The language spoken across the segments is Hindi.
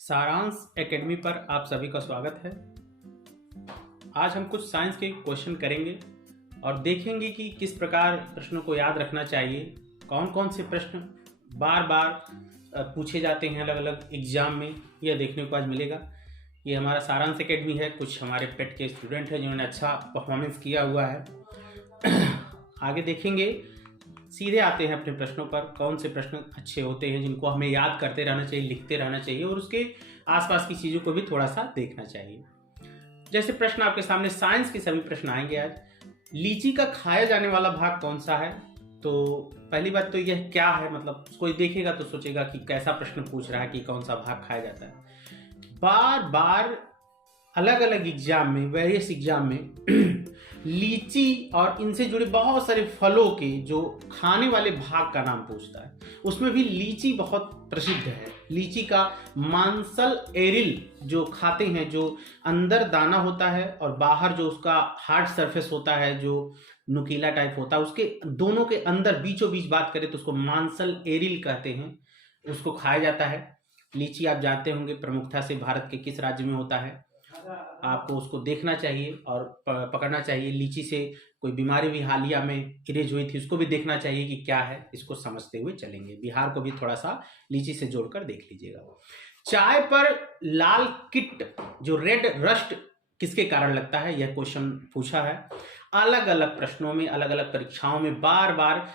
सारांश एकेडमी पर आप सभी का स्वागत है। आज हम कुछ साइंस के क्वेश्चन करेंगे और देखेंगे कि किस प्रकार प्रश्नों को याद रखना चाहिए, कौन कौन से प्रश्न बार बार पूछे जाते हैं अलग अलग एग्जाम में, यह देखने को आज मिलेगा। ये हमारा सारांश एकेडमी है, कुछ हमारे पेट के स्टूडेंट हैं जिन्होंने अच्छा परफॉर्मेंस किया हुआ है। आगे देखेंगे, सीधे आते हैं अपने प्रश्नों पर। कौन से प्रश्न अच्छे होते हैं जिनको हमें याद करते रहना चाहिए, लिखते रहना चाहिए और उसके आसपास की चीज़ों को भी थोड़ा सा देखना चाहिए। जैसे प्रश्न आपके सामने साइंस के सभी प्रश्न आएंगे आज। लीची का खाया जाने वाला भाग कौन सा है? तो पहली बात तो यह क्या है, मतलब कोई देखेगा तो सोचेगा कि कैसा प्रश्न पूछ रहा है कि कौन सा भाग खाया जाता है। बार बार अलग अलग एग्जाम में, वेरियस एग्जाम में लीची और इनसे जुड़े बहुत सारे फलों के जो खाने वाले भाग का नाम पूछता है। उसमें भी लीची बहुत प्रसिद्ध है। लीची का मांसल एरिल जो खाते हैं, जो अंदर दाना होता है और बाहर जो उसका हार्ड सरफेस होता है जो नुकीला टाइप होता है, उसके दोनों के अंदर बीचों बीच बात करें तो उसको मांसल एरिल कहते हैं, उसको खाया जाता है। लीची आप जानते होंगे प्रमुखता से भारत के किस राज्य में होता है, आपको उसको देखना चाहिए और पकड़ना चाहिए। लीची से कोई बीमारी भी हालिया में इरेज हुई थी, उसको भी देखना चाहिए कि क्या है, इसको समझते हुए चलेंगे। बिहार को भी थोड़ा सा लीची से जोड़कर देख लीजिएगा। चाय पर लाल किट जो रेड रस्ट किसके कारण लगता है, यह क्वेश्चन पूछा है। अलग अलग प्रश्नों में, अलग अलग परीक्षाओं में बार बार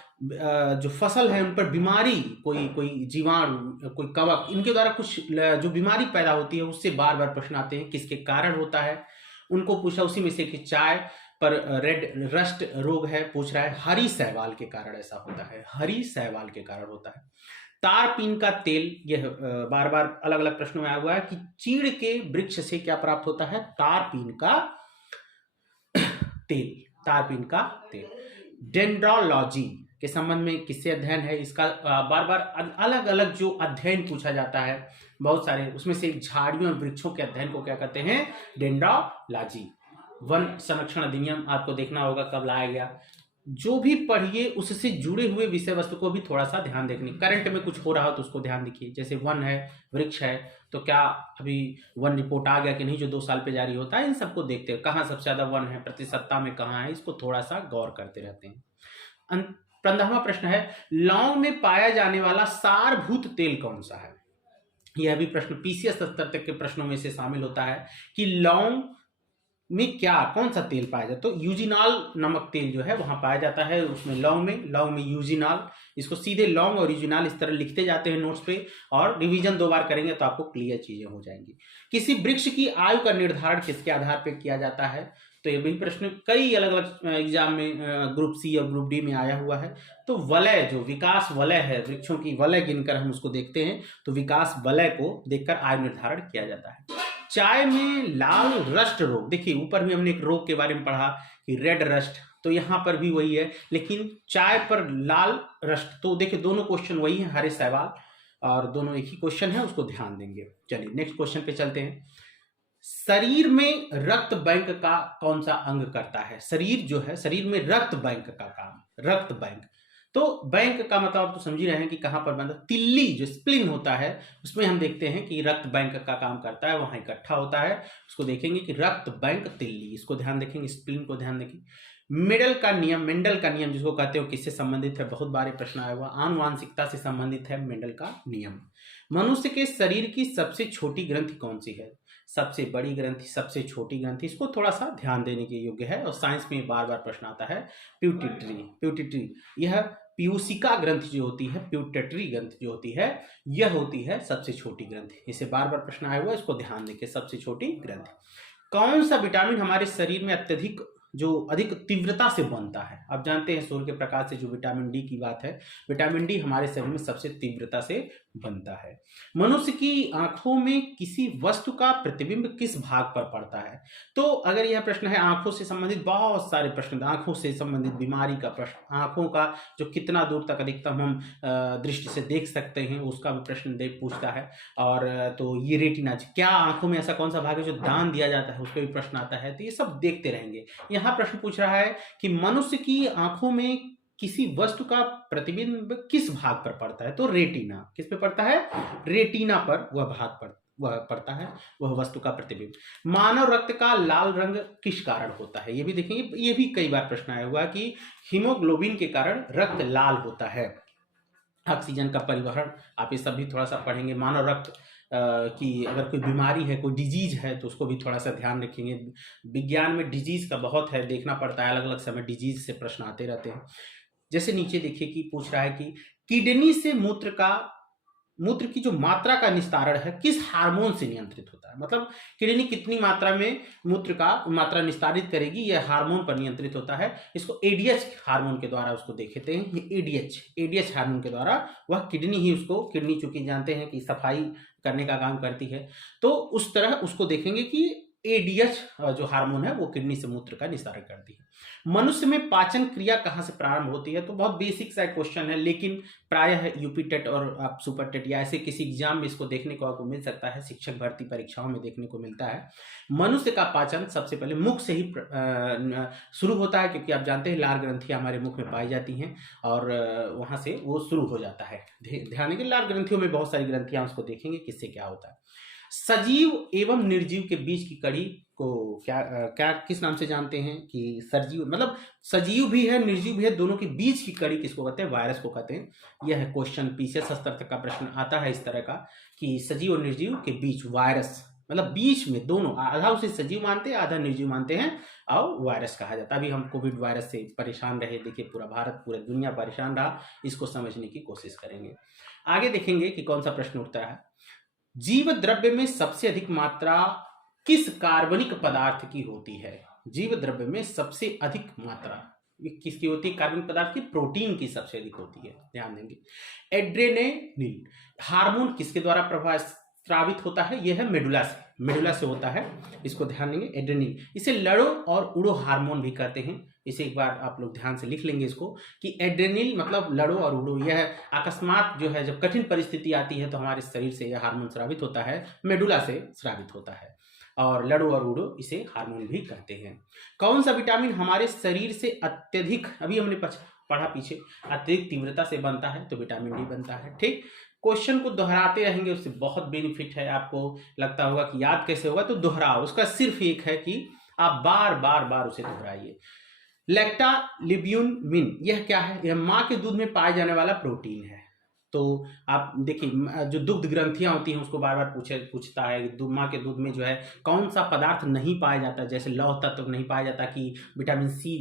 जो फसल है उन पर बीमारी, कोई जीवाणु, कोई कवक, इनके द्वारा कुछ जो बीमारी पैदा होती है उससे बार बार प्रश्न आते हैं, किसके कारण होता है उनको पूछा। उसी में से कि चाय पर रेड रस्ट रोग है, पूछ रहा है हरी शैवाल के कारण ऐसा होता है, हरी शैवाल के कारण होता है। तारपीन का तेल, यह बार बार अलग अलग प्रश्नों में आया हुआ है कि चीड़ के वृक्ष से क्या प्राप्त होता है, तारपीन का तेल, तारपीन का तेल। डेंड्रोलॉजी के संबंध में किससे अध्ययन है, इसका बार बार अलग अलग जो अध्ययन पूछा जाता है बहुत सारे, उसमें से झाड़ियों और वृक्षों के अध्ययन को क्या कहते हैं, डेंड्रोलॉजी। वन संरक्षण अधिनियम आपको देखना होगा कब लाया गया। जो भी पढ़िए उससे जुड़े हुए विषय वस्तु को भी थोड़ा सा ध्यान देखने, करंट में कुछ हो रहा हो तो उसको ध्यान देखिए। जैसे वन है, वृक्ष है, तो क्या अभी वन रिपोर्ट आ गया कि नहीं जो 2 साल पे जारी होता है, इन सबको देखते हैं। कहाँ सबसे ज्यादा वन है, प्रतिशतता में कहाँ है, इसको थोड़ा सा गौर करते रहते हैं। 15वां प्रश्न है, लौंग में पाया जाने वाला सारभूत तेल कौन सा है? यह भी प्रश्न पीसीएस स्तर तक के प्रश्नों में से शामिल होता है कि लौंग में क्या, कौन सा तेल पाया जाता है। तो यूजिनॉल नमक तेल जो है वहां पाया जाता है उसमें, लौंग में यूजिनॉल। इसको सीधे लौंग और यूजिनॉल इस तरह लिखते जाते हैं नोट्स पे, और रिवीजन 2 बार करेंगे तो आपको क्लियर चीजें हो जाएंगी। किसी वृक्ष की आयु का निर्धारण किसके आधार पर किया जाता है? तो ये भी प्रश्न कई अलग अलग एग्जाम में ग्रुप सी और ग्रुप डी में आया हुआ है। तो वलय, जो विकास वलय है, वृक्षों की वलय गिनकर हम उसको देखते हैं, तो विकास वलय को देखकर आयु निर्धारण किया जाता है। चाय में लाल रस्ट रोग, देखिए ऊपर भी हमने एक रोग के बारे में पढ़ा कि रेड रस्ट, तो यहां पर भी वही है, लेकिन चाय पर लाल रस्ट, तो देखिए दोनों क्वेश्चन वही है, हरे शैवाल, और दोनों एक ही क्वेश्चन है, उसको ध्यान देंगे। चलिए नेक्स्ट क्वेश्चन पे चलते हैं। शरीर में रक्त बैंक का कौन सा अंग करता है? शरीर जो है, शरीर में रक्त बैंक का काम, रक्त बैंक। तो बैंक का मतलब आप तो समझ ही रहे हैं कि कहां पर बनता है। तिल्ली जो स्प्लिन होता है उसमें हम देखते हैं कि रक्त बैंक का काम करता है, वहां इकट्ठा होता है, उसको देखेंगे कि रक्त बैंक तिल्ली, इसको ध्यान देखेंगे, स्प्लिन को ध्यान देखेंगे। मेंडल का नियम जिसको कहते हो किससे संबंधित है, बहुत बारे प्रश्न आया हुआ, आनुवांशिकता से संबंधित है मेंडल का नियम। मनुष्य के शरीर की सबसे छोटी ग्रंथि कौन सी है? सबसे बड़ी ग्रंथि, सबसे छोटी ग्रंथि, इसको थोड़ा सा ध्यान देने के योग्य है, और साइंस में बार बार प्रश्न आता है। प्यूटिट्री, यह पीयूषिका ग्रंथि जो होती है, प्यूटेटरी ग्रंथि जो होती है, यह होती है सबसे छोटी ग्रंथि। इसे बार बार प्रश्न आया हुआ है, इसको ध्यान देके, सबसे छोटी ग्रंथि। कौन सा विटामिन हमारे शरीर में अधिक तीव्रता से बनता है? आप जानते हैं सूर्य के प्रकाश से जो विटामिन डी की बात है, विटामिन डी हमारे शरीर में सबसे तीव्रता से बनता है। मनुष्य की आंखों में किसी वस्तु का प्रतिबिंब किस भाग पर पड़ता है? तो अगर यह प्रश्न है, आंखों से संबंधित बहुत सारे प्रश्न, आंखों से संबंधित बीमारी का प्रश्न, आंखों का जो कितना दूर तक अधिकतम हम दृष्टि से देख सकते हैं उसका भी प्रश्न पूछता है। और तो ये रेटिना, क्या आंखों में ऐसा कौन सा भाग है जो दान दिया जाता है, उसका भी प्रश्न आता है। तो ये सब देखते रहेंगे। यहाँ प्रश्न पूछ रहा है कि मनुष्य की आंखों में किसी वस्तु का प्रतिबिंब किस भाग पर पड़ता है? तो रेटिना, किस पे पड़ता है? रेटिना पर वह भाग वह पड़ता है, वह वस्तु का प्रतिबिंब। मानव रक्त का लाल रंग किस कारण होता है, ये भी देखेंगे, ये भी कई बार प्रश्न आया हुआ कि हीमोग्लोबिन के कारण रक्त लाल होता है। ऑक्सीजन का परिवहन, आप ये सब भी थोड़ा सा पढ़ेंगे। मानव रक्त की अगर कोई बीमारी है, कोई डिजीज है, तो उसको भी थोड़ा सा ध्यान रखेंगे। विज्ञान में डिजीज का बहुत है, देखना पड़ता है, अलग अलग समय डिजीज से प्रश्न आते रहते हैं। जैसे नीचे देखिए कि पूछ रहा है कि किडनी से मूत्र की जो मात्रा का निस्तारण है किस हार्मोन से नियंत्रित होता है। मतलब किडनी कितनी मात्रा में मूत्र का मात्रा निस्तारित करेगी, यह हार्मोन पर नियंत्रित होता है। इसको एडीएच हार्मोन के द्वारा उसको देखते हैं। ये एडीएच हार्मोन के द्वारा वह किडनी ही उसको, किडनी चूंकि जानते हैं कि सफाई करने का काम करती है, तो उस तरह उसको देखेंगे कि एडीएच जो हार्मोन है वो किडनी से मूत्र का निस्तारण करती है। मनुष्य में पाचन क्रिया कहाँ से प्रारंभ होती है, तो बहुत बेसिक सा क्वेश्चन है, लेकिन प्रायः यूपी टेट और आप सुपर टेट या ऐसे किसी एग्जाम में इसको देखने को आपको मिल सकता है, शिक्षक भर्ती परीक्षाओं में देखने को मिलता है। मनुष्य का पाचन सबसे पहले मुख से ही शुरू होता है, क्योंकि आप जानते हैं लार ग्रंथियां हमारे मुख में पाई जाती हैं और वहां से वो शुरू हो जाता है। ध्यान देंगे, लार ग्रंथियों में बहुत सारी ग्रंथियां, उसको देखेंगे किससे क्या होता है। सजीव एवं निर्जीव के बीच की कड़ी को क्या किस नाम से जानते हैं कि सजीव, मतलब सजीव भी है निर्जीव भी है, दोनों के बीच की कड़ी किसको कहते हैं, वायरस को कहते हैं। यह क्वेश्चन पीसीएस स्तर तक का प्रश्न आता है इस तरह का कि सजीव और निर्जीव के बीच वायरस, मतलब बीच में दोनों, आधा उसे सजीव मानते हैं, आधा निर्जीव मानते हैं, और वायरस कहा जाता है। अभी हम कोविड वायरस से परेशान रहे, देखिए पूरा भारत, पूरा दुनिया परेशान रहा, इसको समझने की कोशिश करेंगे। आगे देखेंगे कि कौन सा प्रश्न उठता है। जीव द्रव्य में सबसे अधिक मात्रा किस कार्बनिक पदार्थ की होती है। जीव द्रव्य में सबसे अधिक मात्रा किसकी होती है, कार्बनिक पदार्थ की, प्रोटीन की सबसे अधिक होती है, ध्यान देंगे। एड्रेनालिन हार्मोन किसके द्वारा स्रावित होता है, यह है मेडुला से होता है, इसको ध्यान देंगे। एड्रेनालिन, इसे लड़ो और उड़ो हार्मोन भी कहते हैं, इसे एक बार आप लोग ध्यान से लिख लेंगे इसको कि एड्रेनल मतलब लड़ो और उड़ो। यह अकस्मात जो है, जब कठिन परिस्थिति आती है तो हमारे शरीर से यह हार्मोन स्रावित होता है, मेडुला से स्रावित होता है, और लड़ो और उड़ो इसे हार्मोन भी कहते हैं। कौन सा विटामिन हमारे शरीर से अत्यधिक, अभी हमने पढ़ा पीछे, अत्यधिक तीव्रता से बनता है, तो विटामिन डी बनता है। ठीक, क्वेश्चन को दोहराते रहेंगे, उससे बहुत बेनिफिट है। आपको लगता होगा कि याद कैसे होगा, तो दोहराओ, उसका सिर्फ एक है कि आप बार बार उसे दोहराइए। लैक्टालिब्यूमिन, यह क्या है, यह माँ के दूध में पाए जाने वाला प्रोटीन है। तो आप देखिए, जो दुग्ध ग्रंथियां होती हैं उसको बार बार पूछता है, माँ के दूध में जो है कौन सा पदार्थ नहीं पाया जाता, जैसे लौह तत्व नहीं पाया जाता, कि विटामिन सी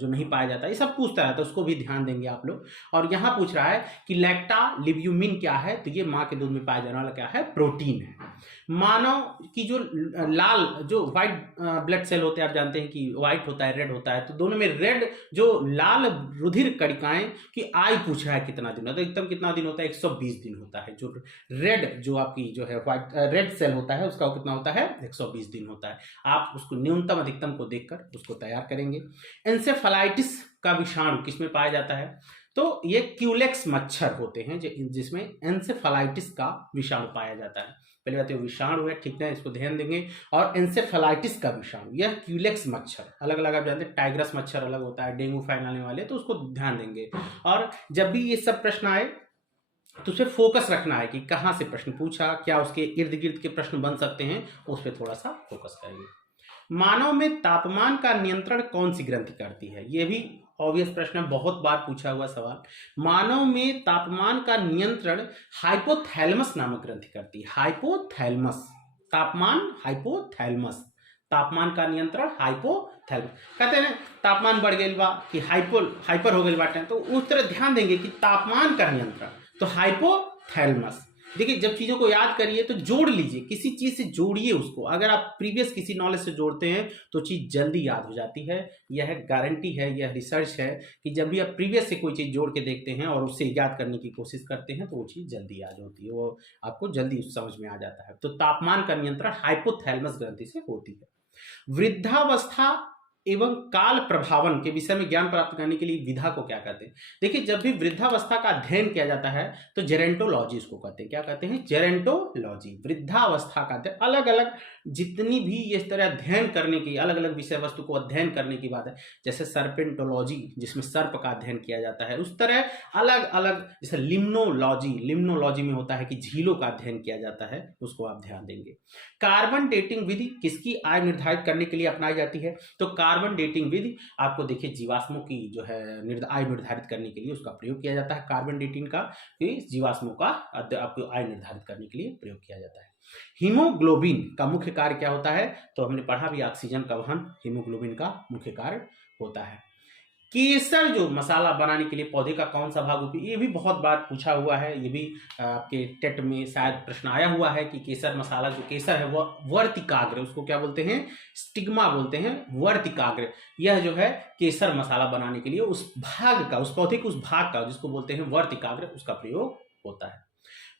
जो नहीं पाया जाता, ये सब पूछता है, तो उसको भी ध्यान देंगे आप लोग। और यहाँ पूछ रहा है कि लैक्टालिब्यूमिन क्या है, तो ये माँ के दूध में पाया जाने वाला क्या है, प्रोटीन है। मानव की जो लाल, जो व्हाइट ब्लड सेल होते हैं, आप जानते हैं कि व्हाइट होता है, रेड होता है, तो दोनों में रेड जो लाल रुधिर कणिकाएं की आयु पूछ रहा है कितना दिन होता है, एकदम कितना दिन होता है, 120 दिन होता है। जो रेड जो आपकी जो है व्हाइट रेड सेल होता है उसका कितना होता है, 120 दिन होता है। आप उसको न्यूनतम अधिकतम को देखकर उसको तैयार करेंगे। एंसेफेलाइटिस का विषाणु किसमें पाया जाता है, तो ये क्यूलेक्स मच्छर होते हैं जिसमें एंसेफेलाइटिस का विषाणु पाया जाता है। पहले बात ये विषाणु है, ठीक है, इसको ध्यान देंगे। और एंसेफेलाइटिस का विषाणु, यह क्यूलेक्स मच्छर, अलग अलग आप जानते हैं, टाइग्रस मच्छर अलग होता है, डेंगू फैलाने वाले, तो उसको ध्यान देंगे। और जब भी ये सब प्रश्न आए तो उसे फोकस रखना है कि कहाँ से प्रश्न पूछा, क्या उसके इर्द गिर्द के प्रश्न बन सकते हैं, उस पर थोड़ा सा फोकस करेंगे। मानव में तापमान का नियंत्रण कौन सी ग्रंथि करती है, यह भी ऑब्वियस प्रश्न है, बहुत बार पूछा हुआ सवाल। मानव में तापमान का नियंत्रण हाइपोथैलेमस नामक ग्रंथि करती है। हाइपोथैलेमस, तापमान का नियंत्रण हाइपोथैलेमस। कहते हैं तापमान बढ़ गई बा कि हाइपर हो गई बाटे, तो उस तरह ध्यान देंगे कि तापमान का नियंत्रण, तो हाइपोथैलेमस। देखिए, जब चीजों को याद करिए तो जोड़ लीजिए, किसी चीज से जोड़िए उसको। अगर आप प्रीवियस किसी नॉलेज से जोड़ते हैं तो चीज जल्दी याद हो जाती है। यह गारंटी है, यह रिसर्च है कि जब भी आप प्रीवियस से कोई चीज जोड़ के देखते हैं और उससे याद करने की कोशिश करते हैं तो वो चीज जल्दी याद होती है, वो आपको जल्दी समझ में आ जाता है। तो तापमान का नियंत्रण हाइपोथैलेमस ग्रंथि से होती है। वृद्धावस्था एवं काल प्रभावन के विषय में ज्ञान प्राप्त करने के लिए विधा को क्या कहते हैं? देखिए, जब भी वृद्धावस्था का अध्ययन किया जाता है तो जेरेंटोलॉजी इसको कहते हैं। क्या कहते हैं? जेरेंटोलॉजी। वृद्धावस्था का अध्ययन, अलग अलग जितनी भी इस तरह अध्ययन करने की, अलग अलग विषय वस्तु को अध्ययन करने की बात है, जैसे सर्पेंटोलॉजी जिसमें सर्प का अध्ययन किया जाता है, उस तरह अलग अलग, जैसे लिम्नोलॉजी, लिम्नोलॉजी में होता है कि झीलों का अध्ययन किया जाता है, उसको आप ध्यान देंगे। कार्बन डेटिंग विधि किसकी आयु निर्धारित करने के लिए अपनाई जाती है? तो कार्बन डेटिंग विधि आपको देखिए जीवाश्मों की जो है आयु निर्धारित करने के लिए उसका प्रयोग किया जाता है। कार्बन डेटिंग का जीवाश्मों का आपको आयु निर्धारित करने के लिए प्रयोग किया जाता है। हीमोग्लोबिन का मुख्य कार्य क्या होता है? तो हमने पढ़ा भी, ऑक्सीजन का वहन हीमोग्लोबिन का मुख्य कार्य होता है। केसर जो मसाला बनाने के लिए पौधे का कौन सा भाग उपयोग, ये भी बहुत बार पूछा हुआ है, ये भी आपके टेट में शायद प्रश्न आया हुआ है कि केसर मसाला, जो केसर है वह वर्तिकाग्र, उसको क्या बोलते हैं? स्टिग्मा बोलते हैं, वर्तिकाग्र। यह जो है केसर मसाला बनाने के लिए उस भाग का, उस पौधे के उस भाग का जिसको बोलते हैं वर्तिकाग्र, उसका प्रयोग होता है।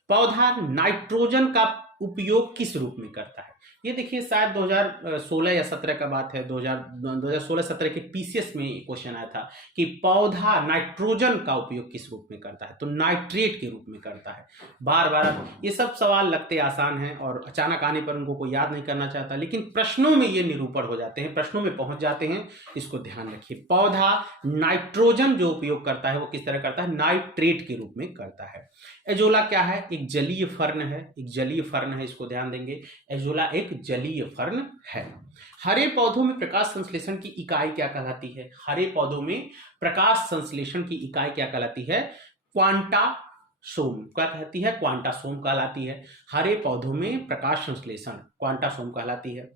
पौधा नाइट्रोजन का उपयोग किस रूप में करता है? ये देखिए शायद 2016 या 17 का बात है, 2016-17 के पीसीएस में क्वेश्चन आया था कि पौधा नाइट्रोजन का उपयोग किस रूप में करता है? तो नाइट्रेट के रूप में करता है। बार बार ये सब सवाल लगते आसान हैं और अचानक आने पर उनको कोई याद नहीं करना चाहता, लेकिन प्रश्नों में ये निरूपण हो जाते हैं, प्रश्नों में पहुंच जाते हैं, इसको ध्यान रखिए। पौधा नाइट्रोजन जो उपयोग करता है वो किस तरह करता है? नाइट्रेट के रूप में करता है। एजोला क्या है? एक जलीय फर्न है, एक जलीय फर्न है, इसको ध्यान देंगे। एजोला एक जलीय फर्न है। हरे पौधों में प्रकाश संश्लेषण की इकाई क्या कहलाती है? हरे पौधों में प्रकाश संश्लेषण की इकाई क्या कहलाती है? क्वांटासोम। क्या कहती है? क्वांटासोम कहलाती है। हरे पौधों में प्रकाश संश्लेषण क्वांटासोम कहलाती है।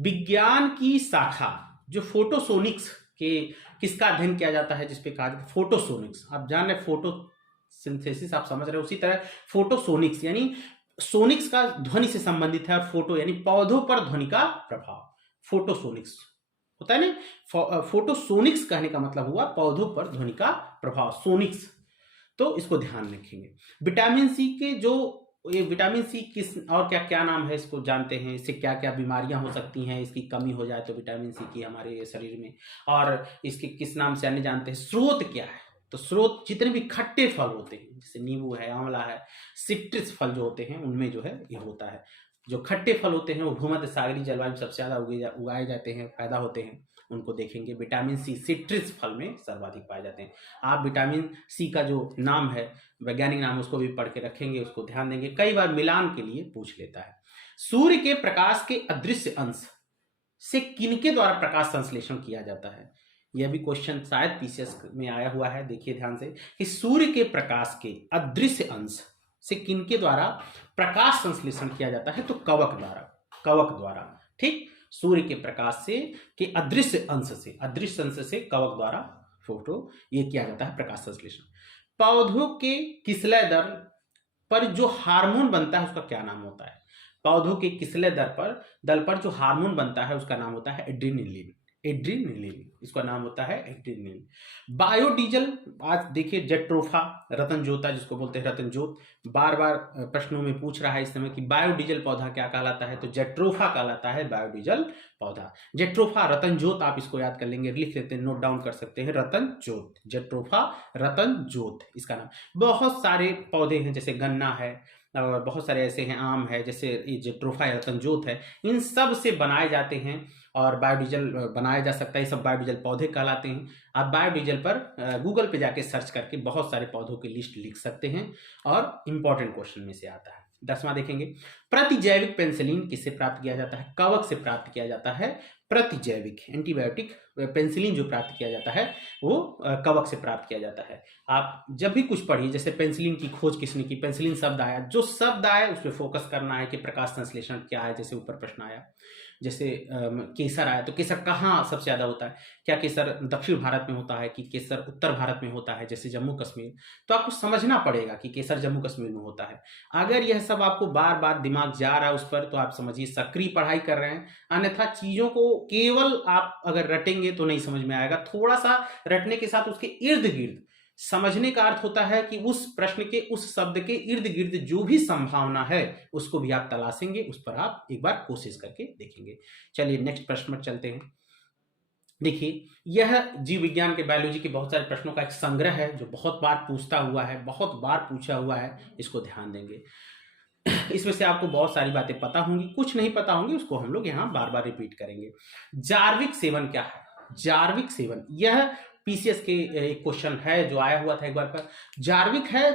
विज्ञान की शाखा जो फोटोसोनिक्स के, किसका अध्ययन किया जाता है? जिसपे कहा जाता है फोटोसोनिक्स। आप जान रहे फोटो सिंथेसिस आप समझ रहे हो, उसी तरह फोटोसोनिक्स यानी सोनिक्स का ध्वनि से संबंधित है, और फोटो यानी पौधों पर ध्वनि का प्रभाव, फोटोसोनिक्स होता है ना। फोटोसोनिक्स कहने का मतलब हुआ पौधों पर ध्वनि का प्रभाव, सोनिक्स, तो इसको ध्यान रखेंगे। विटामिन सी के जो, ये विटामिन सी किस और क्या क्या नाम है इसको जानते हैं? इससे क्या क्या बीमारियां हो सकती हैं, इसकी कमी हो जाए तो विटामिन सी की हमारे शरीर में, और इसके किस नाम से अन्य जानते हैं? स्रोत क्या है? तो स्रोत जितने भी खट्टे फल होते हैं, जैसे नींबू है, आंवला है, सिट्रस फल जो होते हैं उनमें जो है ये होता है। जो खट्टे फल होते हैं वो भूमध्य सागरीय जलवायु में सबसे ज्यादा उगाए जाते हैं, पैदा होते हैं, उनको देखेंगे। विटामिन सी सिट्रस फल में सर्वाधिक पाए जाते हैं। आप विटामिन सी का जो नाम है, वैज्ञानिक नाम, उसको भी पढ़ के रखेंगे, उसको ध्यान देंगे, कई बार मिलान के लिए पूछ लेता है। सूर्य के प्रकाश के अदृश्य अंश से किनके द्वारा प्रकाश संश्लेषण किया जाता है? यह भी क्वेश्चन शायद पीसीएस में आया हुआ है, देखिए ध्यान से कि सूर्य के प्रकाश के अदृश्य अंश से किनके द्वारा प्रकाश संश्लेषण किया जाता है? तो कवक द्वारा, कवक द्वारा, ठीक। सूर्य के प्रकाश से के अदृश्य अंश से कवक द्वारा फोटो ये किया जाता है प्रकाश संश्लेषण। पौधों के किसलय दर पर जो हार्मोन बनता है उसका क्या नाम होता है? पौधों के किसलय दल पर जो हार्मोन बनता है उसका नाम होता है एड्रेनलिन। एड्रेनलिन, इसका नाम होता है एड्रेनलिन। बायोडीजल, आज देखिए जेट्रोफा रतन जोता जिसको बोलते हैं रतन जोत, बार बार प्रश्नों में पूछ रहा है इस समय कि बायोडीजल पौधा क्या कहलाता है? तो जेट्रोफा कहलाता है बायोडीजल पौधा। जेट्रोफा रतन जोत, आप इसको याद कर लेंगे, लिख लेते हैं, नोट डाउन कर सकते हैं, रतन जोत, जेट्रोफा रतन जोत इसका नाम। बहुत सारे पौधे हैं जैसे गन्ना है, और बहुत सारे ऐसे हैं, आम है, जैसे ये जेट्रोफा या रतन जोत है, इन सब से बनाए जाते हैं और बायोडीजल बनाया जा सकता है। ये सब बायोडीजल पौधे कहलाते हैं। आप बायोडीजल पर गूगल पे जाके सर्च करके बहुत सारे पौधों की लिस्ट लिख सकते हैं और इंपॉर्टेंट क्वेश्चन में से आता है। 10वां देखेंगे, प्रतिजैविक पेनिसिलिन किससे प्राप्त किया जाता है? कवक से प्राप्त किया जाता है। प्रतिजैविक एंटीबायोटिक पेनिसिलिन जो प्राप्त किया जाता है वो कवक से प्राप्त किया जाता है। आप जब भी कुछ पढ़िए, जैसे पेनिसिलिन की खोज किसने की, पेनिसिलिन शब्द आया, जो शब्द आया उस पर फोकस करना है कि प्रकाश संश्लेषण क्या है। जैसे ऊपर प्रश्न आया, जैसे केसर आया, तो केसर कहाँ सबसे ज्यादा होता है? क्या केसर दक्षिण भारत में होता है कि केसर उत्तर भारत में होता है, जैसे जम्मू कश्मीर? तो आपको समझना पड़ेगा कि केसर जम्मू कश्मीर में होता है। अगर यह सब आपको बार बार दिमाग जा रहा है उस पर, तो आप समझिए सक्रिय पढ़ाई कर रहे हैं, अन्यथा चीजों को केवल आप अगर रटेंगे तो नहीं समझ में आएगा। थोड़ा सा रटने के साथ उसके इर्द गिर्द समझने का अर्थ होता है कि उस प्रश्न के, उस शब्द के इर्द गिर्द जो भी संभावना है उसको भी आप तलाशेंगे, उस पर आप एक बार कोशिश करके देखेंगे। चलिए नेक्स्ट प्रश्न पर चलते हैं। देखिए, यह जीव विज्ञान के बायोलॉजी के बहुत सारे प्रश्नों का एक संग्रह है जो बहुत बार पूछता हुआ है, बहुत बार पूछा हुआ है। इसको ध्यान देंगे। इसमें से आपको बहुत सारी बातें पता होंगी, कुछ नहीं पता होंगी, उसको हम लोग यहाँ बार बार रिपीट करेंगे। जार्विक सेवन क्या है? जार्विक सेवन, यह पीसीएस के एक क्वेश्चन है जो आया हुआ था एक बार पर। जार्विक है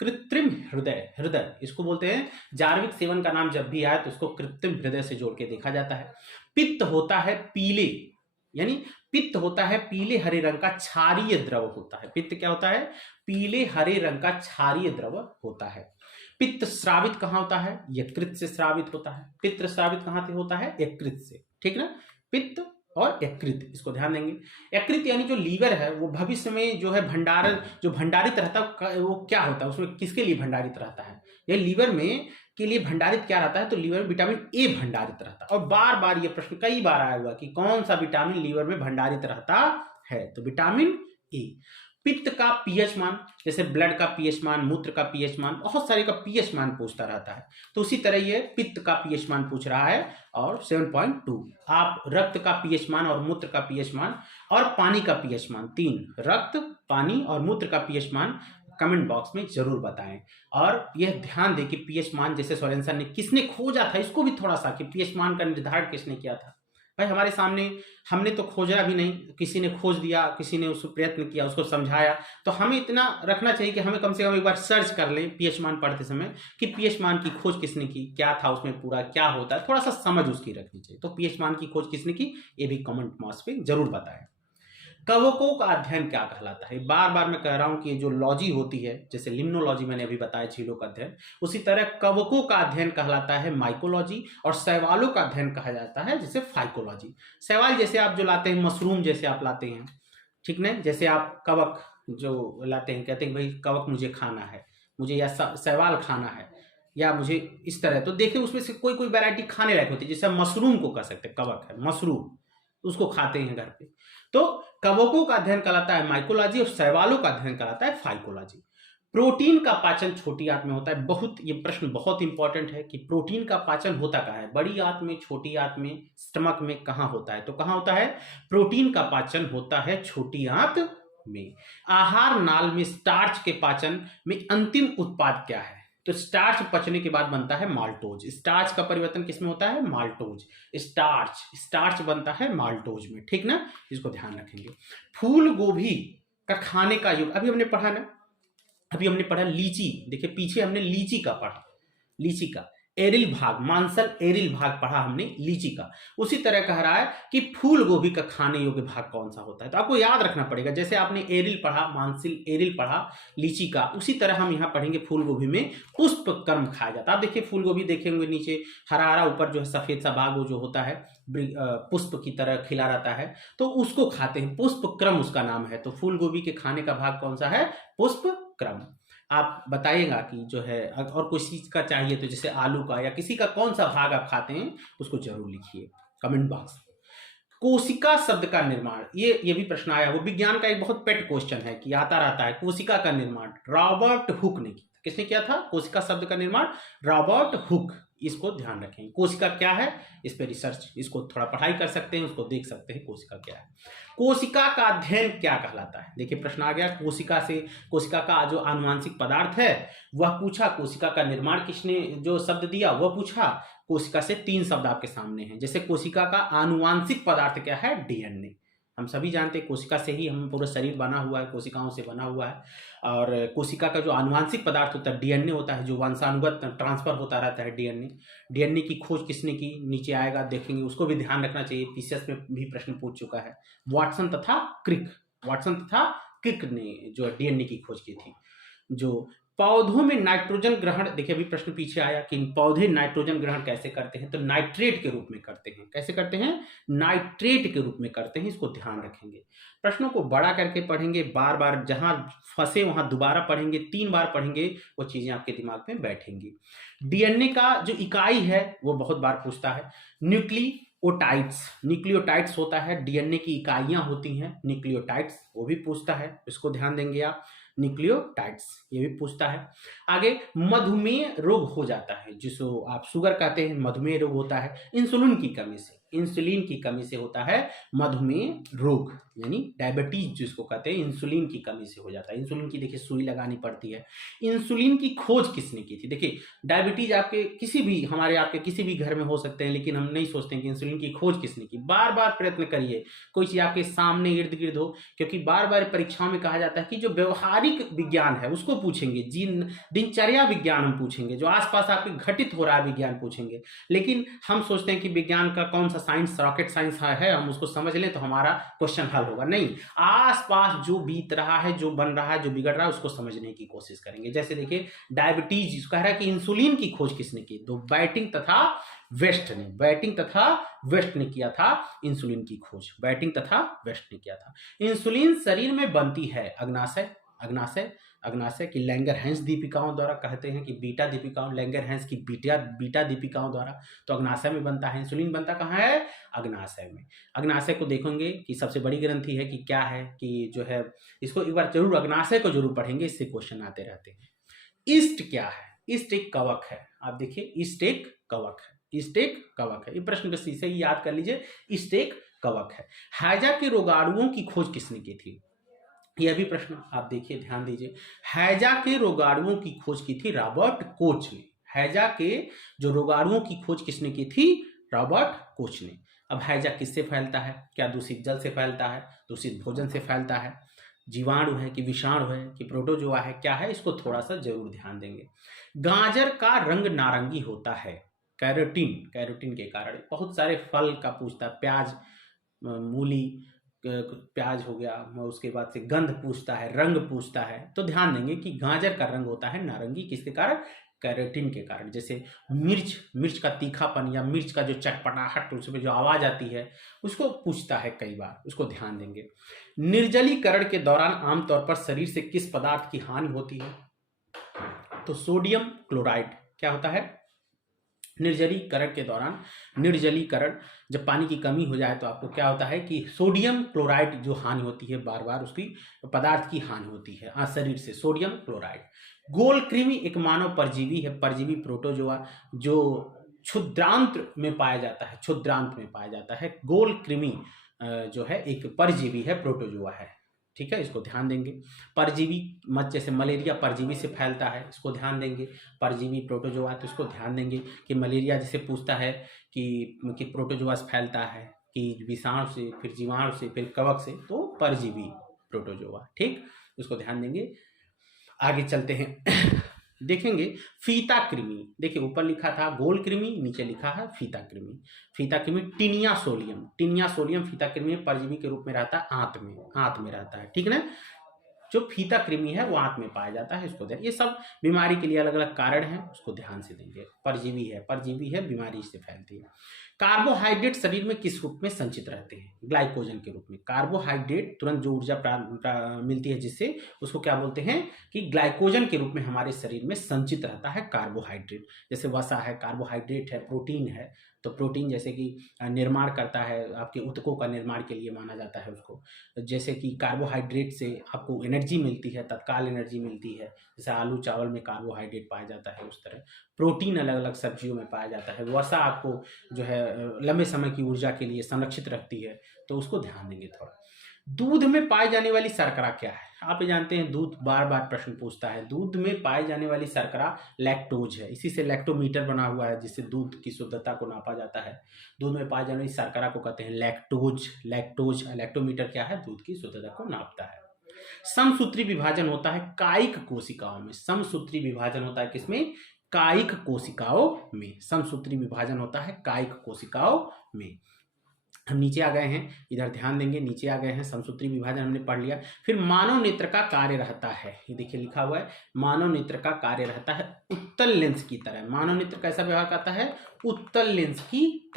कृत्रिम हृदय, हृदय इसको बोलते हैं। जार्विक सेवन का नाम जब भी आए तो उसको कृत्रिम हृदय से जोड़ के देखा जाता है। पित्त होता है पीले, यानी पित्त होता है पीले हरे रंग का क्षारीय द्रव होता है। पित्त क्या होता है? पीले हरे रंग का क्षारीय द्रव होता है। पित्त स्रावित कहाँ होता है? यकृत से स्रावित होता है। पित्त स्रावित कहाँ से होता है? यकृत से, ठीक ना। पित्त और यकृत, इसको ध्यान देंगे। यकृत यानी जो लीवर है वो भविष्य में जो है भंडारण, जो भंडारित रहता है वो क्या होता है, उसमें किसके लिए भंडारित रहता है? ये लीवर में के लिए भंडारित क्या रहता है? तो लीवर में विटामिन ए भंडारित रहता है। और बार बार ये प्रश्न कई बार आया हुआ कि कौन सा विटामिन लीवर में भंडारित रहता है? तो विटामिन ए। पित्त का पीएच मान, जैसे ब्लड का पीएच मान, मूत्र का पीएच मान, बहुत सारे का पीएच मान पूछता रहता है। तो उसी तरह ये पित्त का पीएच मान पूछ रहा है। और 7.2 आप रक्त का पीएच मान और मूत्र का पीएच मान और पानी का पीएच मान, 3 रक्त, पानी और मूत्र का पीएच मान कमेंट बॉक्स में जरूर बताएं। और यह ध्यान दें कि पीएच मान जैसे सोरेनसन ने किसने खोजा था, इसको भी थोड़ा सा कि पीएच मान का निर्धारण किसने किया था। भाई हमारे सामने, हमने तो खोजा भी नहीं, किसी ने खोज दिया, किसी ने उसको प्रयत्न किया, उसको समझाया। तो हमें इतना रखना चाहिए कि हमें कम से कम एक बार सर्च कर लें पीएच मान पढ़ते समय कि पीएच मान की खोज किसने की, क्या था उसमें, पूरा क्या होता है, थोड़ा सा समझ उसकी रखनी चाहिए। तो पीएच मान की खोज किसने की, ये भी कमेंट बॉक्स पे जरूर बताएं। कवकों का अध्ययन क्या कहलाता है? बार बार मैं कह रहा हूं कि जो लॉजी होती है, जैसे लिम्नोलॉजी मैंने अभी बताया झीलों का अध्ययन, उसी तरह कवकों का अध्ययन कहलाता है माइकोलॉजी, और शैवालों का अध्ययन कहा जाता है जैसे फाइकोलॉजी। शैवाल जैसे आप जो लाते हैं, मशरूम जैसे आप लाते हैं, ठीक ना, जैसे आप कवक जो लाते हैं, कहते हैं भाई कवक मुझे खाना है, मुझे या शैवाल खाना है, या मुझे इस तरह। तो देखिए उसमें से कोई कोई वैरायटी खाने लायक होती है, जैसे मशरूम को कह सकते हैं, कवक है मशरूम, उसको खाते हैं घर पे। तो कवकों का अध्ययन कहलाता है माइकोलॉजी और शैवालों का अध्ययन कहलाता है फाइकोलॉजी। प्रोटीन का पाचन छोटी आंत में होता है। बहुत ये प्रश्न बहुत इंपॉर्टेंट है कि प्रोटीन का पाचन होता कहाँ है? बड़ी आंत में, छोटी आंत में, स्टमक में, कहाँ होता है? तो कहाँ होता है? प्रोटीन का पाचन होता है छोटी आंत में। आहार नाल में स्टार्च के पाचन में अंतिम उत्पाद क्या है? तो स्टार्च पचने के बाद बनता है माल्टोज। स्टार्च का परिवर्तन किसमें होता है? माल्टोज। स्टार्च, स्टार्च बनता है माल्टोज में, ठीक ना, इसको ध्यान रखेंगे। फूल गोभी का खाने का युग, अभी हमने पढ़ा ना, अभी हमने पढ़ा लीची, देखिए पीछे हमने लीची का पढ़ा, लीची का एरिल भाग, मांसल एरिल भाग पढ़ा हमने लीची का। उसी तरह कह रहा है कि फूल गोभी का खाने योग्य भाग कौन सा होता है? तो आपको याद रखना पड़ेगा, जैसे आपने एरिल पढ़ा, मांसल एरिल पढ़ा लीची का, उसी तरह हम यहाँ पढ़ेंगे फूल गोभी में पुष्प कर्म खाया जाता है। आप देखिए फूल गोभी देखेंगे नीचे हरा हरा, ऊपर जो है सफेद सा भाग वो जो होता है पुष्प की तरह खिला रहता है, तो उसको खाते हैं, पुष्प क्रम उसका नाम है। तो फूल गोभी के खाने का भाग कौन सा है? पुष्प क्रम। आप बताइएगा कि जो है, और कोई चीज का चाहिए तो जैसे आलू का या किसी का कौन सा भाग आप खाते हैं उसको जरूर लिखिए कमेंट बॉक्स में। कोशिका शब्द का निर्माण, ये भी प्रश्न आया, वो विज्ञान का एक बहुत पेट क्वेश्चन है कि आता रहता है। कोशिका का निर्माण रॉबर्ट हुक ने किया। किसने किया था कोशिका शब्द का निर्माण? Robert Hooke. इसको ध्यान रखें। कोशिका क्या है, इस पे रिसर्च, इसको थोड़ा पढ़ाई कर सकते हैं, उसको देख सकते हैं कोशिका क्या है। कोशिका का अध्ययन क्या कहलाता है? देखिए प्रश्न आ गया कोशिका से, कोशिका का जो आनुवांशिक पदार्थ है वह पूछा, कोशिका का निर्माण किसने जो शब्द दिया वह पूछा। कोशिका से 3 शब्द आपके सामने हैं। जैसे कोशिका का आनुवांशिक पदार्थ क्या है? डीएनए। हम सभी जानते हैं कोशिका से ही हम पूरा शरीर बना हुआ है, कोशिकाओं से बना हुआ है। और कोशिका का जो आनुवांशिक पदार्थ होता है डीएनए होता है, जो वंशानुगत ट्रांसफर होता रहता है डीएनए। डीएनए की खोज किसने की? नीचे आएगा देखेंगे, उसको भी ध्यान रखना चाहिए, पीसीएस में भी प्रश्न पूछ चुका है। वाटसन तथा क्रिक, वाटसन तथा क्रिक ने जो डीएनए की खोज की थी। जो पौधों में नाइट्रोजन ग्रहण, देखिए अभी प्रश्न पीछे आया कि पौधे नाइट्रोजन ग्रहण कैसे करते हैं? तो नाइट्रेट के रूप में करते हैं। कैसे करते हैं? नाइट्रेट के रूप में करते हैं, इसको ध्यान रखेंगे। प्रश्नों को बड़ा करके पढ़ेंगे, बार बार जहां फंसे वहां दोबारा पढ़ेंगे, 3 बार पढ़ेंगे, वो चीजें आपके दिमाग में बैठेंगी। डीएनए का जो इकाई है वो बहुत बार पूछता है। न्यूक्लियोटाइड्स, न्यूक्लियोटाइड्स होता है, डीएनए की इकाइयां होती हैं न्यूक्लियोटाइड्स, वो भी पूछता है, इसको ध्यान देंगे आप। न्यूक्लियोटाइड्स ये भी पूछता है। आगे मधुमेह रोग हो जाता है, जिसको आप शुगर कहते हैं, मधुमेह रोग होता है इंसुलिन की कमी से। इंसुलिन की कमी से होता है मधुमेह रोग, यानी डायबिटीज जिसको कहते हैं, इंसुलिन की कमी से हो जाता है। इंसुलिन की देखिए सुई लगानी पड़ती है। इंसुलिन की खोज किसने की थी? देखिए डायबिटीज आपके किसी भी आपके किसी भी घर में हो सकते हैं, लेकिन हम नहीं सोचते हैं कि इंसुलिन की खोज किसने की। बार बार प्रयत्न करिए, कोई चीज आपके सामने इर्द गिर्द हो, क्योंकि बार बार परीक्षाओं में कहा जाता है कि जो व्यवहारिक विज्ञान है उसको पूछेंगे, दिनचर्या विज्ञान हम पूछेंगे, जो आसपास आपके घटित हो रहा है विज्ञान पूछेंगे। लेकिन हम सोचते हैं कि विज्ञान का कौन सा साइंस, रॉकेट साइंस है, हम उसको समझ लें तो हमारा क्वेश्चन हल होगा। नहीं, आसपास जो बीत रहा है, जो बन रहा है, जो बिगड़ रहा है, उसको समझने की कोशिश करेंगे। जैसे देखिए डायबिटीज कह रहा है कि इंसुलिन की खोज किसने की? तो बैटिंग तथा वेस्ट ने किया था इंसुलिन की खोज। बैटिंग तथा वेस्ट ने किया था। इंसुलिन शरीर में बनती है अग्नाशय की लैंगरहैंस दीपिकाओं द्वारा, कहते हैं कि बीटा दीपिकाओं, लैंगरहैंस की बीटा दीपिकाओं द्वारा। तो अग्नाशय में बनता है। इंसुलिन बनता कहाँ है? अग्नाशय में। अग्नाशय को देखोगे कि सबसे बड़ी ग्रंथि है कि क्या है, कि जो है इसको एक बार जरूर अग्नाशय को जरूर पढ़ेंगे, इससे क्वेश्चन आते रहते हैं। ईस्ट क्या है? ईस्ट एक कवक है। आप देखिए ईस्ट एक कवक है। ये प्रश्न को से ही याद कर लीजिए, ईस्ट एक कवक है। हैजा के रोगाणुओं की खोज किसने की थी? यह भी प्रश्न आप देखिए, ध्यान दीजिए। हैजा के रोगाणुओं की खोज की थी रॉबर्ट कोच ने। हैजा के जो रोगाणुओं की खोज किसने की थी? रॉबर्ट कोच ने। अब हैजा किससे फैलता है? क्या दूषित जल से फैलता है, दूषित भोजन से फैलता है, जीवाणु है कि विषाणु है कि प्रोटोजोआ है, क्या है? इसको थोड़ा सा जरूर ध्यान देंगे। गाजर का रंग नारंगी होता है कैरोटीन के कारण। बहुत सारे फल का पूछता है, प्याज, मूली, प्याज हो गया, उसके बाद से गंध पूछता है, रंग पूछता है। तो ध्यान देंगे कि गाजर का रंग होता है नारंगी, किसके कारण? कैरोटीन के कारण। जैसे मिर्च का तीखापन या मिर्च का जो चटपटाहट, उसमें जो आवाज आती है, उसको पूछता है कई बार, उसको ध्यान देंगे। निर्जलीकरण के दौरान आमतौर पर शरीर से किस पदार्थ की हानि होती है? तो सोडियम क्लोराइड। क्या होता है? निर्जलीकरण के दौरान, जब पानी की कमी हो जाए तो आपको क्या होता है कि सोडियम क्लोराइड जो हानि होती है, बार बार उसकी पदार्थ की हानि होती है शरीर से, सोडियम क्लोराइड। गोल कृमि एक मानव परजीवी है, परजीवी प्रोटोजोआ, जो क्षुद्रांत में पाया जाता है। गोल कृमि जो है एक परजीवी है, प्रोटोजोआ है। ठीक है, इसको ध्यान देंगे। परजीवी जैसे मलेरिया परजीवी से फैलता है, इसको ध्यान देंगे। परजीवी प्रोटोजोआ, तो इसको ध्यान देंगे कि मलेरिया जैसे पूछता है कि प्रोटोजोआ से फैलता है कि विषाणु से, फिर जीवाणु से, फिर कवक से, तो परजीवी प्रोटोजोआ। ठीक, उसको ध्यान देंगे। आगे चलते हैं देखेंगे फीता कृमि। देखिए ऊपर लिखा था गोल कृमि, नीचे लिखा है फीता कृमि। टिनिया सोलियम फीता कृमि परजीवी के रूप में रहता है, आंत में रहता है। ठीक ना, जो फीता कृमि है वो आंत में पाया जाता है, इसको दें। ये सब बीमारी के लिए अलग अलग कारण हैं, उसको ध्यान से देंगे। परजीवी है, बीमारी इससे फैलती है। कार्बोहाइड्रेट शरीर में किस रूप में संचित रहते हैं? ग्लाइकोजन के रूप में। कार्बोहाइड्रेट तुरंत जो ऊर्जा मिलती है जिससे, उसको क्या बोलते हैं कि ग्लाइकोजन के रूप में हमारे शरीर में संचित रहता है कार्बोहाइड्रेट। जैसे वसा है, कार्बोहाइड्रेट है, प्रोटीन है, तो प्रोटीन जैसे कि निर्माण करता है, आपके ऊतकों का निर्माण के लिए माना जाता है उसको। जैसे कि कार्बोहाइड्रेट से आपको एनर्जी मिलती है, तत्काल एनर्जी मिलती है, जैसे आलू चावल में कार्बोहाइड्रेट पाया जाता है, उस तरह प्रोटीन अलग अलग सब्जियों में पाया जाता है। वसा आपको जो है लंबे समय की ऊर्जा के लिए संरक्षित रखती है, तो उसको ध्यान देंगे थोड़ा। दूध में पाई जाने वाली शर्करा क्या है? आप जानते हैं, दूध बार बार प्रश्न पूछता है। दूध में पाई जाने वाली शर्करा लैक्टोज है, इसी से लैक्टोमीटर बना हुआ है, जिससे दूध की शुद्धता को नापा जाता है। दूध में पाई जाने वाली शर्करा को कहते हैं लैक्टोज। लैक्टोमीटर क्या है? दूध की शुद्धता को नापता है। समसूत्री विभाजन होता है कायिक कोशिकाओं में। समसूत्री विभाजन होता है किसमें? कायिक कोशिकाओं में। समसूत्री विभाजन होता है कायिक कोशिकाओं में। हम नीचे आ गए हैं, इधर ध्यान देंगे, नीचे आ गए हैं। समसूत्री विभाजन हमने पढ़ लिया। फिर मानव नेत्र का कार्य रहता है, ये देखिए लिखा हुआ है, मानव नेत्र का कार्य रहता है उत्तल लेंस की तरह। मानव नेत्र कैसा व्यवहार करता है? उत्तल लेंस की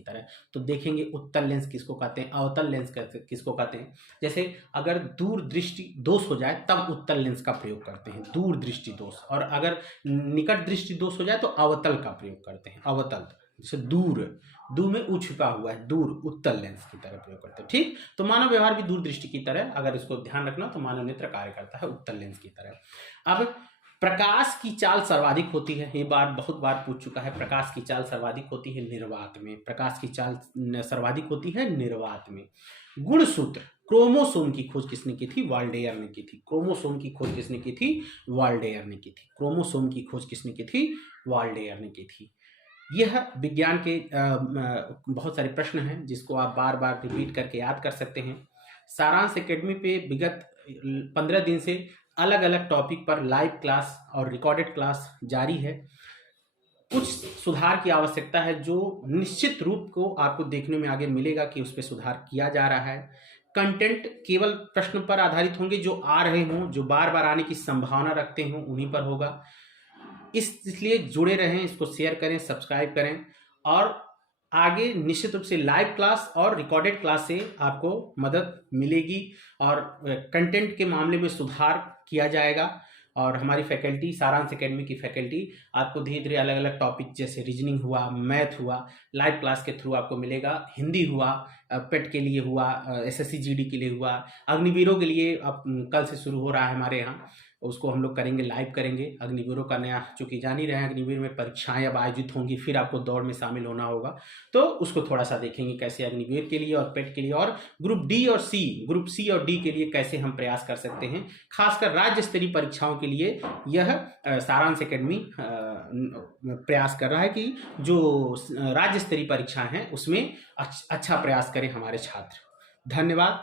तरह। तो देखेंगे उत्तल लेंस किसको कहते हैं, अवतल लेंस किसको कहते हैं। जैसे अगर दूर दृष्टि दोष हो जाए तब उत्तल लेंस का प्रयोग करते हैं, दूर दृष्टि दोष, और अगर निकट दृष्टि दोष हो जाए तो अवतल का प्रयोग करते हैं। अवतल जैसे दूर में ऊ छिपा हुआ है, दूर, उत्तल लेंस की तरह प्रयोग करते हैं। ठीक, तो मानव व्यवहार भी दूर दृष्टि की तरह, अगर इसको ध्यान रखना तो मानव नेत्र कार्य करता है उत्तल लेंस की तरह। अब प्रकाश की चाल सर्वाधिक होती है, ये बार बहुत बार पूछ चुका है। प्रकाश की चाल सर्वाधिक होती है निर्वात में, प्रकाश की चाल सर्वाधिक होती है निर्वात में। गुणसूत्र, क्रोमोसोम की खोज किसने की थी? वाल्डेयर ने की थी। क्रोमोसोम की खोज किसने की थी? वाल्डेयर ने की थी। क्रोमोसोम की खोज किसने की थी? वाल्डेयर ने की थी। यह विज्ञान के बहुत सारे प्रश्न हैं जिसको आप बार बार रिपीट करके याद कर सकते हैं। सारांश एकेडमी पे विगत 15 दिन से अलग अलग टॉपिक पर लाइव क्लास और रिकॉर्डेड क्लास जारी है। कुछ सुधार की आवश्यकता है जो निश्चित रूप को आपको देखने में आगे मिलेगा कि उस पर सुधार किया जा रहा है। कंटेंट केवल प्रश्न पर आधारित होंगे, जो आ रहे हों, जो बार बार आने की संभावना रखते हों, उन्हीं पर होगा। इसलिए जुड़े रहें, इसको शेयर करें, सब्सक्राइब करें, और आगे निश्चित रूप से लाइव क्लास और रिकॉर्डेड क्लास से आपको मदद मिलेगी और कंटेंट के मामले में सुधार किया जाएगा। और हमारी फैकल्टी, सारांश एकेडमी की फैकल्टी आपको धीरे धीरे अलग अलग टॉपिक जैसे रीजनिंग हुआ, मैथ हुआ, लाइव क्लास के थ्रू आपको मिलेगा। हिंदी हुआ, पेट के लिए हुआ, एसएससी जीडी के लिए हुआ, अग्निवीरों के लिए अब कल से शुरू हो रहा है हमारे यहाँ, उसको हम लोग करेंगे, लाइव करेंगे। अग्निवीरों का नया, चूंकि जान ही रहे हैं, अग्निवीर में परीक्षाएं अब आयोजित होंगी, फिर आपको दौड़ में शामिल होना होगा, तो उसको थोड़ा सा देखेंगे कैसे अग्निवीर के लिए और पेट के लिए, और ग्रुप डी और सी, ग्रुप सी और डी के लिए कैसे हम प्रयास कर सकते हैं। खासकर राज्य स्तरीय परीक्षाओं के लिए यह सारांश एकेडमी प्रयास कर रहा है कि जो राज्य स्तरीय परीक्षाएं हैं उसमें अच्छा प्रयास करें हमारे छात्र। धन्यवाद।